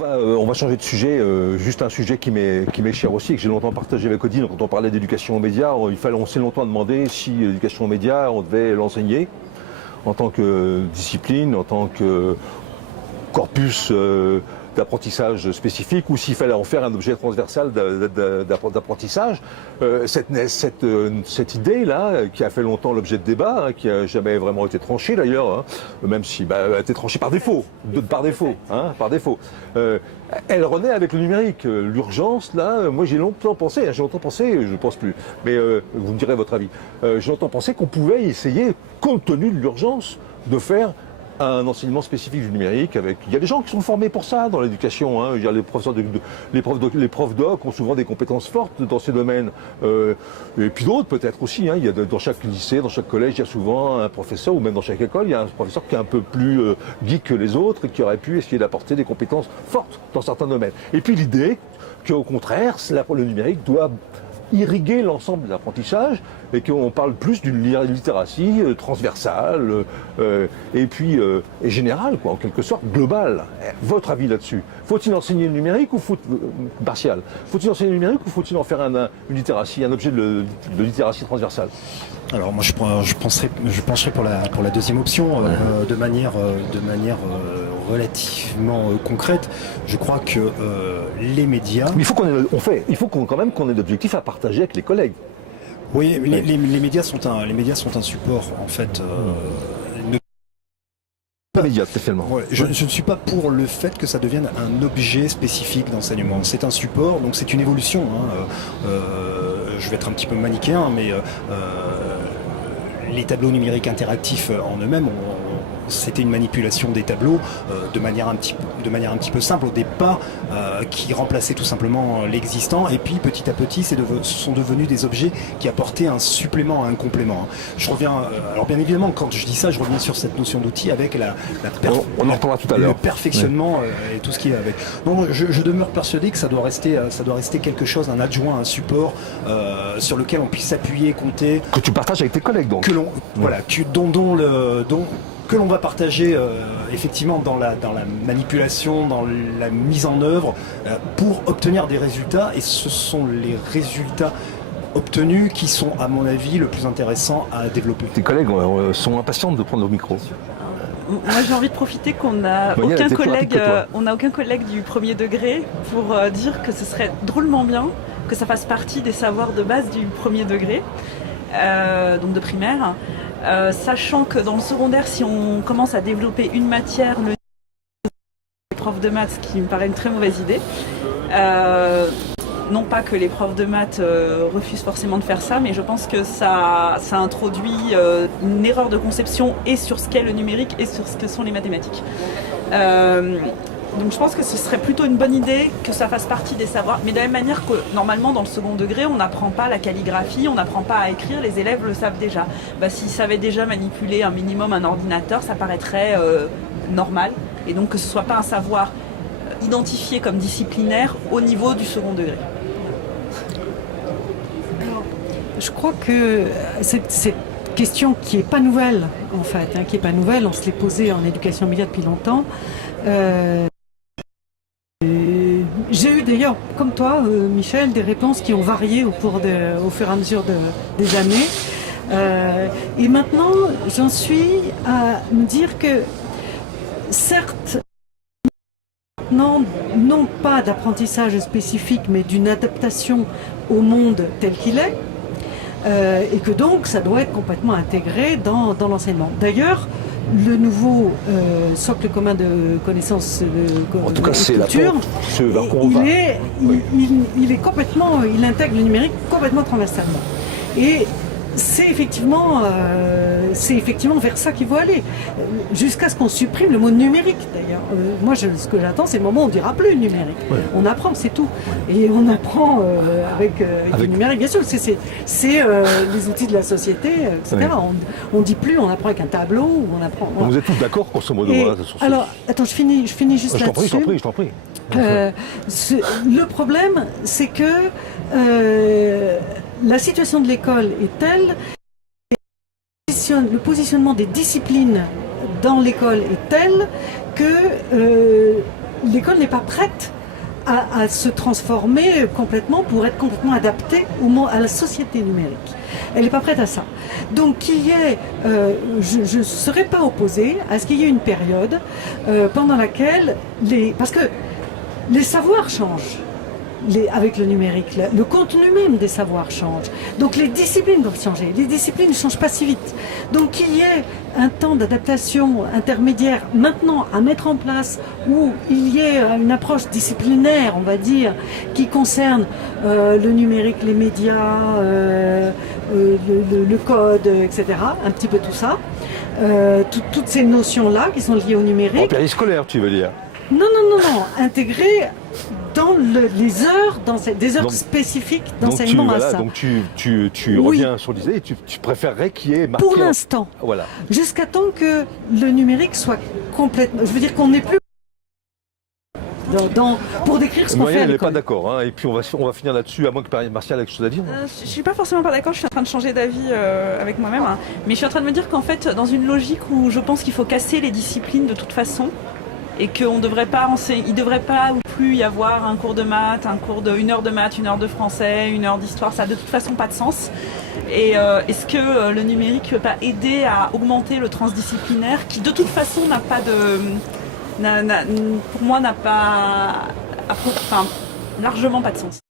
On va changer de sujet, juste un sujet qui m'est cher aussi, et que j'ai longtemps partagé avec Odile. Quand on parlait d'éducation aux médias, on s'est longtemps demandé si l'éducation aux médias, on devait l'enseigner en tant que discipline, en tant que corpus d'apprentissage spécifique, ou s'il fallait en faire un objet transversal d'apprentissage. Cette idée-là, qui a fait longtemps l'objet de débat, qui n'a jamais vraiment été tranchée d'ailleurs, même si elle a été tranchée par défaut, elle renaît avec le numérique. L'urgence, là, moi j'ai longtemps pensé, je ne pense plus, mais vous me direz votre avis, j'ai longtemps pensé qu'on pouvait essayer, compte tenu de l'urgence, de faire un enseignement spécifique du numérique. Il y a des gens qui sont formés pour ça dans l'éducation. Il y a les profs doc ont souvent des compétences fortes dans ces domaines. Et puis d'autres peut-être aussi. Il y a dans chaque lycée, dans chaque collège, il y a souvent un professeur, ou même dans chaque école, il y a un professeur qui est un peu plus geek que les autres et qui aurait pu essayer d'apporter des compétences fortes dans certains domaines. Et puis l'idée qu'au contraire, le numérique doit irriguer l'ensemble des apprentissages et qu'on parle plus d'une littératie transversale et générale, en quelque sorte, globale. Votre avis là-dessus? Faut-il enseigner le numérique ou Martial, faut-il enseigner le numérique ou faut-il en faire une littératie, un objet de littératie transversale? Alors moi je pencherais pour la deuxième option, de manière relativement concrète. Je crois que les médias... Mais il faut quand même qu'on ait d'objectifs à partager avec les collègues. Oui, les médias sont un support en fait. Pas médias spécialement. Ouais, je ne suis pas pour le fait que ça devienne un objet spécifique d'enseignement. C'est un support, donc c'est une évolution. Je vais être un petit peu manichéen, mais les tableaux numériques interactifs en eux-mêmes, c'était une manipulation des tableaux de manière un petit peu simple au départ, qui remplaçait tout simplement l'existant, et puis petit à petit ce sont devenus des objets qui apportaient un supplément à un complément. Je reviens, alors bien évidemment quand je dis ça, je reviens sur cette notion d'outil avec on en reparlera tout à l'heure. Le perfectionnement et tout ce qui est avec. Donc je demeure persuadé que ça doit rester quelque chose, un adjoint, un support sur lequel on puisse s'appuyer, compter. Que tu partages avec tes collègues donc. Que l'on va partager effectivement dans la manipulation, dans la mise en œuvre pour obtenir des résultats, et ce sont les résultats obtenus qui sont à mon avis le plus intéressant à développer. Tes collègues sont impatients de prendre le micro. Moi j'ai envie de profiter qu'on n'a aucun collègue du premier degré pour dire que ce serait drôlement bien que ça fasse partie des savoirs de base du premier degré, donc de primaire. Sachant que dans le secondaire, si on commence à développer une matière, le profs de maths, ce qui me paraît une très mauvaise idée. Non pas que les profs de maths refusent forcément de faire ça, mais je pense que ça introduit une erreur de conception et sur ce qu'est le numérique et sur ce que sont les mathématiques. Donc je pense que ce serait plutôt une bonne idée que ça fasse partie des savoirs, mais de la même manière que normalement dans le second degré on n'apprend pas la calligraphie, on n'apprend pas à écrire, les élèves le savent déjà. S'ils savaient déjà manipuler un minimum un ordinateur, ça paraîtrait normal, et donc que ce ne soit pas un savoir identifié comme disciplinaire au niveau du second degré. Alors, je crois que cette question qui n'est pas nouvelle en fait, qui n'est pas nouvelle, on se l'est posée en éducation média depuis longtemps. J'ai eu d'ailleurs, comme toi, Michel, des réponses qui ont varié au fur et à mesure des années. Et maintenant, j'en suis à me dire que, certes, non pas d'apprentissage spécifique, mais d'une adaptation au monde tel qu'il est, et que donc ça doit être complètement intégré dans l'enseignement. D'ailleurs, le nouveau socle commun de connaissances de en tout cas, c'est culture, il intègre le numérique complètement transversalement. Et c'est effectivement vers ça qu'il faut aller, jusqu'à ce qu'on supprime le mot numérique d'ailleurs. Moi, ce que j'attends, c'est le moment où on ne dira plus numérique. Ouais. On apprend, c'est tout. Et on apprend avec le numérique, bien sûr, c'est les outils de la société, etc. Ouais. On ne dit plus, on apprend avec un tableau, ou on apprend. Voilà. Vous êtes tous d'accord, grosso modo. Alors, attends, je finis juste là-dessus. Je t'en prie. Le problème, c'est que la situation de l'école est telle, le positionnement des disciplines dans l'école est tel que l'école n'est pas prête à se transformer complètement pour être complètement adaptée à la société numérique. Elle n'est pas prête à ça. Donc qu'il y ait, je ne serais pas opposée à ce qu'il y ait une période pendant laquelle parce que les savoirs changent. Avec le numérique, le contenu même des savoirs change. Donc les disciplines doivent changer. Les disciplines ne changent pas si vite. Donc qu'il y ait un temps d'adaptation intermédiaire maintenant à mettre en place où il y ait une approche disciplinaire, on va dire, qui concerne le numérique, les médias, le code, etc. Un petit peu tout ça. Toutes ces notions-là qui sont liées au numérique. En périscolaire, tu veux dire? Non, intégré dans les heures, des heures spécifiques d'enseignement à ça. Donc tu reviens sur l'idée et tu préférerais qu'il y ait marqué... Pour l'instant. Voilà. Jusqu'à temps que le numérique soit complètement... Je veux dire qu'on n'ait plus... pour décrire ce qu'on fait à Elle n'est l'école. pas d'accord, hein, et puis on va finir là-dessus, à moins que Martial ait quelque chose à dire. Je suis pas forcément pas d'accord, je suis en train de changer d'avis avec moi-même, hein. Mais je suis en train de me dire qu'en fait, dans une logique où je pense qu'il faut casser les disciplines de toute façon, et qu'il ne devrait pas ou plus y avoir un cours de maths, une heure de maths, une heure de français, une heure d'histoire, ça n'a de toute façon pas de sens. Et est-ce que le numérique ne peut pas aider à augmenter le transdisciplinaire qui de toute façon n'a pas de... pour moi n'a pas... enfin, largement pas de sens.